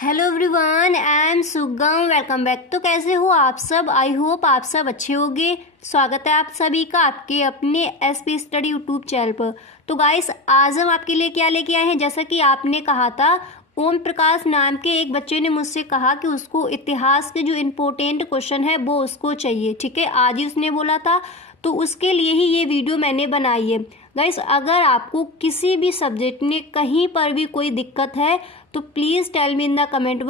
Hello everyone, I am सुगम। Welcome back. तो कैसे हो आप सब? आई होप आप सब अच्छे होंगे। स्वागत है आप सभी का आपके अपने एसपी स्टडी यूट्यूब चैनल पर। तो गाइस, आज हम आपके लिए क्या लेके आए हैं, जैसा कि आपने कहा था, ओम प्रकाश नाम के एक बच्चे ने मुझसे कहा कि उसको इतिहास के जो इम्पोर्टेंट क्वेश्चन है वो उसको चाहिए। ठीक है, आज ही उसने बोला था, तो उसके लिए ही ये वीडियो मैंने बनाई है। गाइस, अगर आपको किसी भी सब्जेक्ट में कहीं पर भी कोई दिक्कत है तो please tell me in the comment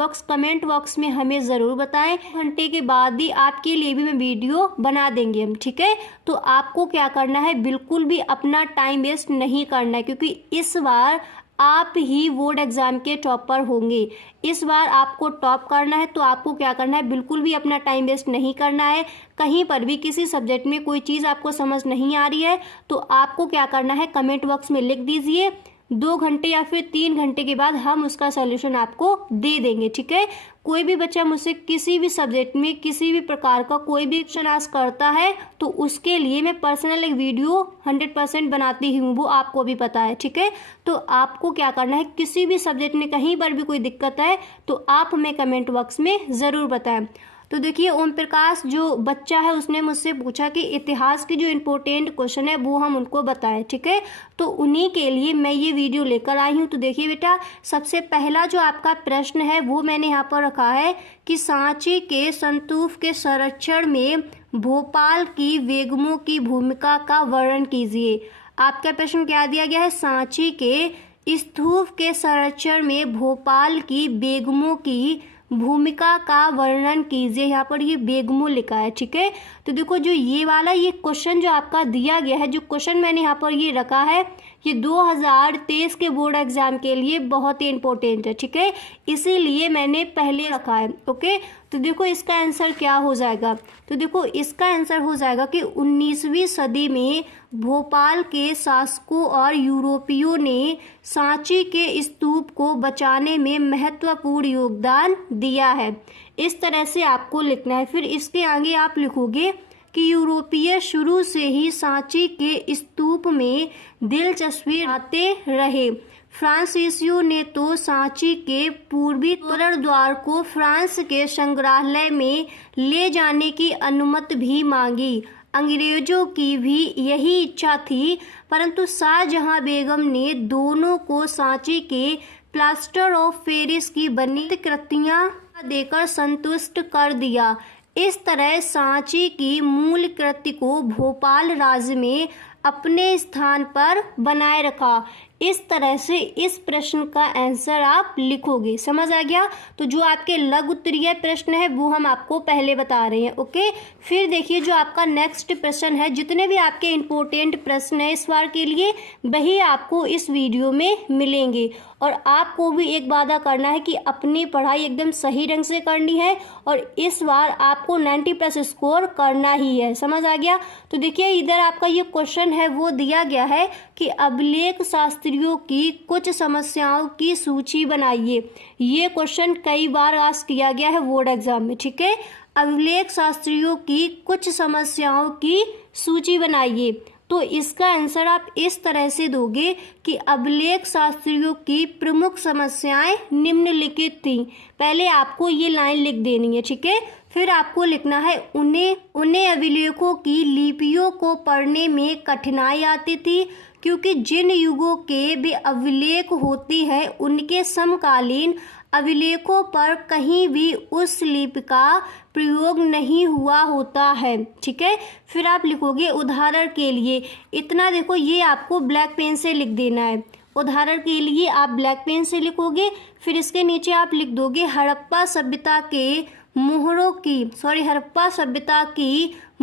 box में हमें ज़रूर बताएं। घंटे के बाद ही आपके लिए भी मैं वीडियो बना देंगे हम। ठीक है, तो आपको क्या करना है, बिल्कुल भी अपना टाइम वेस्ट नहीं करना है, क्योंकि इस बार आप ही बोर्ड एग्ज़ाम के टॉपर होंगे। इस बार आपको टॉप करना है, तो आपको क्या करना है, बिल्कुल भी अपना टाइम वेस्ट नहीं करना है। कहीं पर भी किसी सब्जेक्ट में कोई चीज़ आपको समझ नहीं आ रही है तो आपको क्या करना है, कमेंट बॉक्स में लिख दीजिए। 2 घंटे या फिर 3 घंटे के बाद हम उसका सॉल्यूशन आपको दे देंगे। ठीक है, कोई भी बच्चा मुझसे किसी भी सब्जेक्ट में किसी भी प्रकार का कोई भी क्वेश्चन आस्क करता है तो उसके लिए मैं पर्सनल एक वीडियो 100% बनाती हूँ, वो आपको भी पता है। ठीक है, तो आपको क्या करना है, किसी भी सब्जेक्ट में कहीं पर भी कोई दिक्कत है तो आप हमें कमेंट बॉक्स में ज़रूर बताएं। तो देखिए, ओम प्रकाश जो बच्चा है उसने मुझसे पूछा कि इतिहास के जो इम्पोर्टेंट क्वेश्चन है वो हम उनको बताएं। ठीक है, तो उन्हीं के लिए मैं ये वीडियो लेकर आई हूँ। तो देखिए बेटा, सबसे पहला जो आपका प्रश्न है वो मैंने यहाँ पर रखा है कि सांची के स्तूप के संरक्षण में भोपाल की बेगमों की भूमिका का वर्णन कीजिए। आपका प्रश्न क्या दिया गया है, सांची के स्तूप के संरक्षण में भोपाल की बेगमों की भूमिका का वर्णन कीजिए। यहाँ पर ये बेगमों लिखा है। ठीक है, तो देखो, जो ये वाला ये क्वेश्चन जो आपका दिया गया है, जो क्वेश्चन मैंने यहाँ पर ये रखा है, ये 2023 के बोर्ड एग्जाम के लिए बहुत ही इंपॉर्टेंट है। ठीक है, इसीलिए मैंने पहले रखा है। ओके, तो देखो इसका आंसर क्या हो जाएगा। तो देखो इसका आंसर हो जाएगा कि 19वीं सदी में भोपाल के शासकों और यूरोपियों ने सांची के स्तूप को बचाने में महत्वपूर्ण योगदान दिया है। इस तरह से आपको लिखना है। फिर इसके आगे आप लिखोगे कि यूरोपीय शुरू से ही सांची के स्तूप में दिलचस्पी आते रहे। फ्रांसीसियों ने तो सांची के पूर्वी तोरण द्वार को फ्रांस के संग्रहालय में ले जाने की अनुमति भी मांगी। अंग्रेजों की भी यही इच्छा थी, परंतु शाहजहां बेगम ने दोनों को सांची के प्लास्टर ऑफ पेरिस की बनी कृतियां देकर संतुष्ट कर दिया। इस तरह सांची की मूल कृति को भोपाल राज्य में अपने स्थान पर बनाए रखा। इस तरह से इस प्रश्न का आंसर आप लिखोगे। समझ आ गया? तो जो आपके लघु उत्तरीय प्रश्न है वो हम आपको पहले बता रहे हैं। ओके, फिर देखिए जो आपका नेक्स्ट प्रश्न है, जितने भी आपके इम्पोर्टेंट प्रश्न है इस बार के लिए वही आपको इस वीडियो में मिलेंगे। और आपको भी एक वादा करना है कि अपनी पढ़ाई एकदम सही ढंग से करनी है और इस बार आपको 90+ स्कोर करना ही है। समझ आ गया? तो देखिए इधर आपका ये क्वेश्चन है वो दिया गया है कि अभिलेख शास्त्रियों की कुछ समस्याओं की सूची बनाइए। ये क्वेश्चन कई बार आस्क किया गया है बोर्ड एग्जाम में। ठीक है, अभिलेख शास्त्रियों की कुछ समस्याओं की सूची बनाइए। तो इसका आंसर आप इस तरह से दोगे कि अभिलेख शास्त्रियों की प्रमुख समस्याएं निम्नलिखित थी। पहले आपको ये लाइन लिख देनी है। ठीक है, फिर आपको लिखना है उन्हें अभिलेखों की लिपियों को पढ़ने में कठिनाई आती थी, क्योंकि जिन युगों के भी अभिलेख होती है उनके समकालीन अभिलेखों पर कहीं भी उस लिपि का प्रयोग नहीं हुआ होता है। ठीक है, फिर आप लिखोगे उदाहरण के लिए इतना। देखो ये आपको ब्लैक पेन से लिख देना है। उदाहरण के लिए आप ब्लैक पेन से लिखोगे, फिर इसके नीचे आप लिख दोगे हड़प्पा सभ्यता की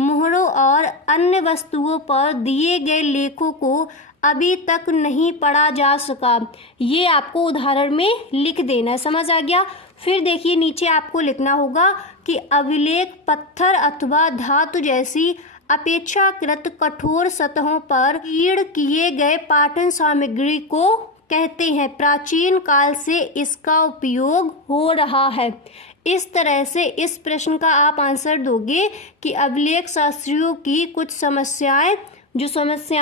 मोहरों और अन्य वस्तुओं पर दिए गए लेखों को अभी तक नहीं पढ़ा जा सका। ये आपको उदाहरण में लिख देना है। समझ आ गया? फिर देखिए नीचे आपको लिखना होगा कि अभिलेख पत्थर अथवा धातु जैसी अपेक्षाकृत कठोर सतहों पर कीड़ किए गए पाठन सामग्री को कहते हैं। प्राचीन काल से इसका उपयोग हो रहा है। इस तरह से इस प्रश्न का आप आंसर दोगे कि अभिलेख शास्त्रियों की कुछ समस्याएं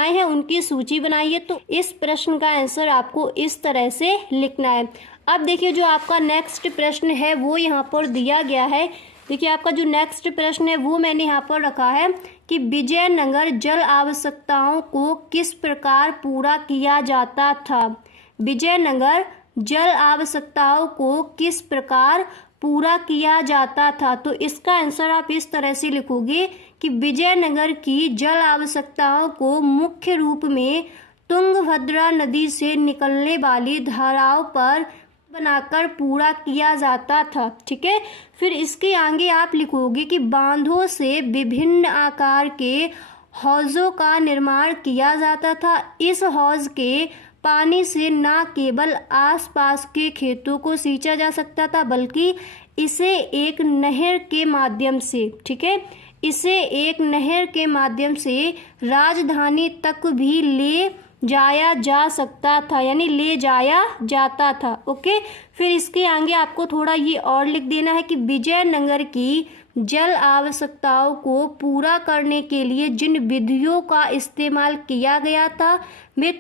हैं उनकी सूची बनाइए। तो इस प्रश्न का आंसर आपको इस तरह से लिखना है। अब देखिए जो आपका नेक्स्ट प्रश्न है वो यहाँ पर दिया गया है। देखिए आपका जो नेक्स्ट प्रश्न है वो मैंने यहाँ पर रखा है कि विजयनगर जल आवश्यकताओं को किस प्रकार पूरा किया जाता था। विजयनगर जल आवश्यकताओं को किस प्रकार पूरा किया जाता था। तो इसका आंसर आप इस तरह से लिखोगे कि विजयनगर की जल आवश्यकताओं को मुख्य रूप में तुंगभद्रा नदी से निकलने वाली धाराओं पर बनाकर पूरा किया जाता था। ठीक है, फिर इसके आगे आप लिखोगे कि बांधों से विभिन्न आकार के हौजों का निर्माण किया जाता था। इस हौज के पानी से न केवल आसपास के खेतों को सींचा जा सकता था बल्कि इसे एक नहर के माध्यम से, ठीक है, इसे एक नहर के माध्यम से राजधानी तक भी ले जाया जा सकता था, यानी ले जाया जाता था। ओके, फिर इसके आगे आपको थोड़ा ये और लिख देना है कि विजयनगर की जल आवश्यकताओं को पूरा करने के लिए जिन विधियों का इस्तेमाल किया गया था वे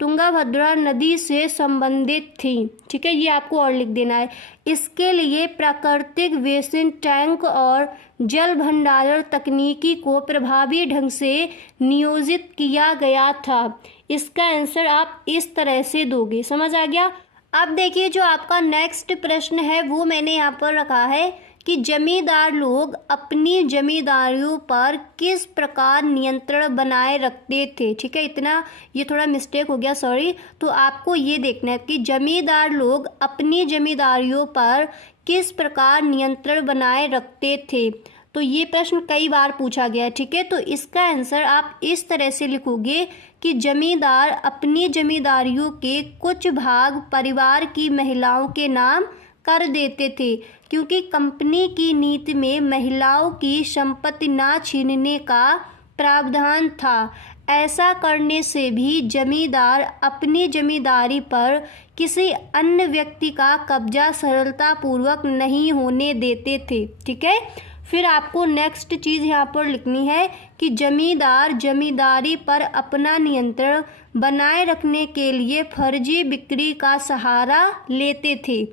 तुंगभद्रा नदी से संबंधित थी। ठीक है, ये आपको और लिख देना है। इसके लिए प्राकृतिक बेसिन टैंक और जल भंडारण तकनीकी को प्रभावी ढंग से नियोजित किया गया था। इसका आंसर आप इस तरह से दोगे। समझ आ गया। अब देखिए जो आपका नेक्स्ट प्रश्न है वो मैंने यहाँ पर रखा है कि जमींदार लोग अपनी जमींदारियों पर किस प्रकार नियंत्रण बनाए रखते थे। ठीक है, इतना ये थोड़ा मिस्टेक हो गया, सॉरी। तो आपको ये देखना है कि जमींदार लोग अपनी जमींदारियों पर किस प्रकार नियंत्रण बनाए रखते थे। तो ये प्रश्न कई बार पूछा गया है। ठीक है, तो इसका आंसर आप इस तरह से लिखोगे कि जमींदार अपनी जमींदारियों के कुछ भाग परिवार की महिलाओं के नाम कर देते थे, क्योंकि कंपनी की नीति में महिलाओं की संपत्ति न छीनने का प्रावधान था। ऐसा करने से भी जमींदार अपनी जमींदारी पर किसी अन्य व्यक्ति का कब्जा सरलतापूर्वक नहीं होने देते थे। ठीक है, फिर आपको नेक्स्ट चीज़ यहाँ पर लिखनी है कि जमींदार जमींदारी पर अपना नियंत्रण बनाए रखने के लिए फर्जी बिक्री का सहारा लेते थे।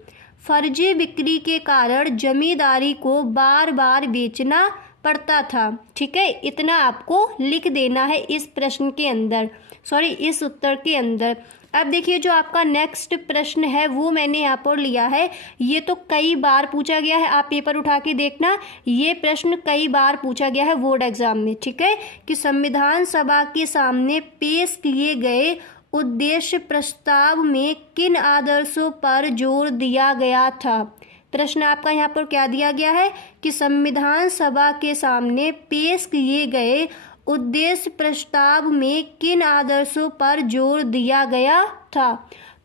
फर्जी बिक्री के कारण जमींदारी को बार बार बेचना पड़ता था। ठीक है, इतना आपको लिख देना है इस प्रश्न के अंदर, सॉरी इस उत्तर के अंदर। अब देखिए जो आपका नेक्स्ट प्रश्न है वो मैंने यहाँ पर लिया है। ये तो कई बार पूछा गया है, आप पेपर उठा के देखना, ये प्रश्न कई बार पूछा गया है बोर्ड एग्जाम में। ठीक है, कि संविधान सभा के सामने पेश किए गए उद्देश्य प्रस्ताव में किन आदर्शों पर जोर दिया गया था। प्रश्न आपका यहाँ पर क्या दिया गया है कि संविधान सभा के सामने पेश किए गए उद्देश्य प्रस्ताव में किन आदर्शों पर जोर दिया गया था।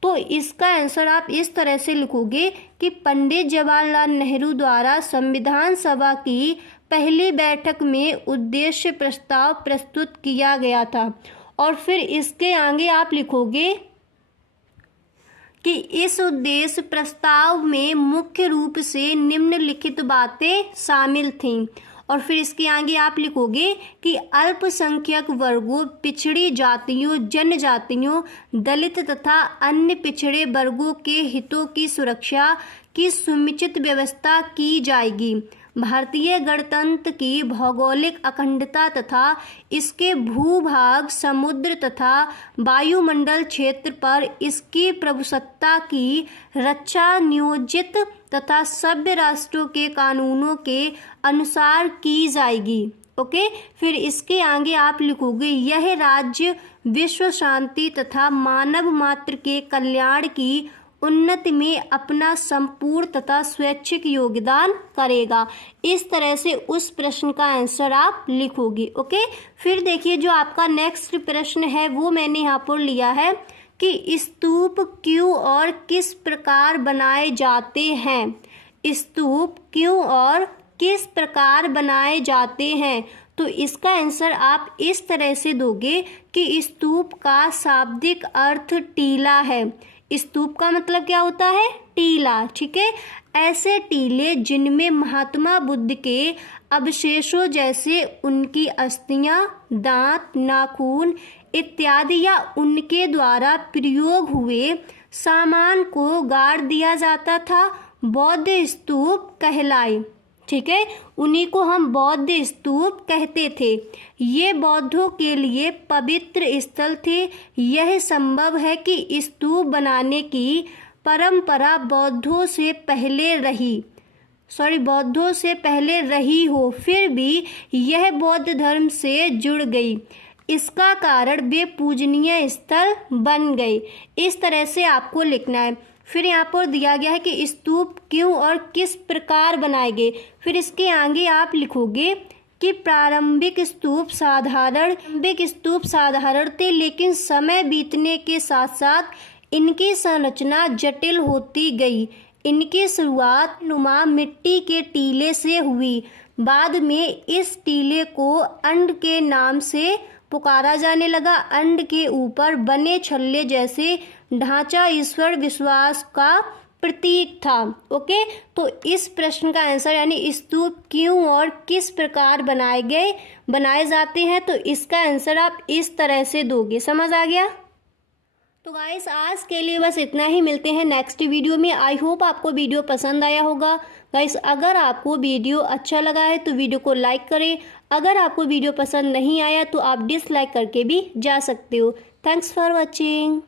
तो इसका आंसर आप इस तरह से लिखोगे कि पंडित जवाहरलाल नेहरू द्वारा संविधान सभा की पहली बैठक में उद्देश्य प्रस्ताव प्रस्तुत किया गया था। और फिर इसके आगे आप लिखोगे कि इस उद्देश्य प्रस्ताव में मुख्य रूप से निम्नलिखित बातें शामिल थीं। और फिर इसके आगे आप लिखोगे कि अल्पसंख्यक वर्गों, पिछड़ी जातियों, जनजातियों, दलित तथा अन्य पिछड़े वर्गों के हितों की सुरक्षा की सुनिश्चित व्यवस्था की जाएगी। भारतीय गणतंत्र की भौगोलिक अखंडता तथा इसके भूभाग, समुद्र तथा वायुमंडल क्षेत्र पर इसकी प्रभुसत्ता की रक्षा नियोजित तथा सभ्य राष्ट्रों के कानूनों के अनुसार की जाएगी। ओके, फिर इसके आगे आप लिखोगे यह राज्य विश्व शांति तथा मानव मात्र के कल्याण की उन्नति में अपना संपूर्ण तथा स्वैच्छिक योगदान करेगा। इस तरह से उस प्रश्न का आंसर आप लिखोगे। ओके, फिर देखिए जो आपका नेक्स्ट प्रश्न है वो मैंने यहाँ पर लिया है कि स्तूप क्यों और किस प्रकार बनाए जाते हैं। स्तूप क्यों और किस प्रकार बनाए जाते हैं। तो इसका आंसर आप इस तरह से दोगे कि स्तूप का शाब्दिक अर्थ टीला है। स्तूप का मतलब क्या होता है, टीला। ठीक है, ऐसे टीले जिनमें महात्मा बुद्ध के अवशेषों जैसे उनकी अस्थियां, दांत, नाखून इत्यादि या उनके द्वारा प्रयोग हुए सामान को गाड़ दिया जाता था, बौद्ध स्तूप कहलाए। ठीक है, उन्हीं को हम बौद्ध स्तूप कहते थे। ये बौद्धों के लिए पवित्र स्थल थे। यह संभव है कि स्तूप बनाने की परंपरा बौद्धों से पहले रही हो, फिर भी यह बौद्ध धर्म से जुड़ गई। इसका कारण वे पूजनीय स्थल बन गए। इस तरह से आपको लिखना है। फिर यहाँ पर दिया गया है कि स्तूप क्यों और किस प्रकार बनाए गए। फिर इसके आगे आप लिखोगे कि प्रारंभिक स्तूप साधारण थे, लेकिन समय बीतने के साथ साथ इनकी संरचना जटिल होती गई। इनकी शुरुआत नुमा मिट्टी के टीले से हुई। बाद में इस टीले को अंड के नाम से पुकारा जाने लगा। अंड के ऊपर बने छल्ले जैसे ढांचा ईश्वर विश्वास का प्रतीक था। ओके, तो इस प्रश्न का आंसर यानी स्तूप क्यों और किस प्रकार बनाए जाते हैं, तो इसका आंसर आप इस तरह से दोगे। समझ आ गया? तो गाइस आज के लिए बस इतना ही। मिलते हैं नेक्स्ट वीडियो में। आई होप आपको वीडियो पसंद आया होगा। गाइस अगर आपको वीडियो अच्छा लगा है तो वीडियो को लाइक करें। अगर आपको वीडियो पसंद नहीं आया तो आप डिसलाइक करके भी जा सकते हो। Thanks for watching.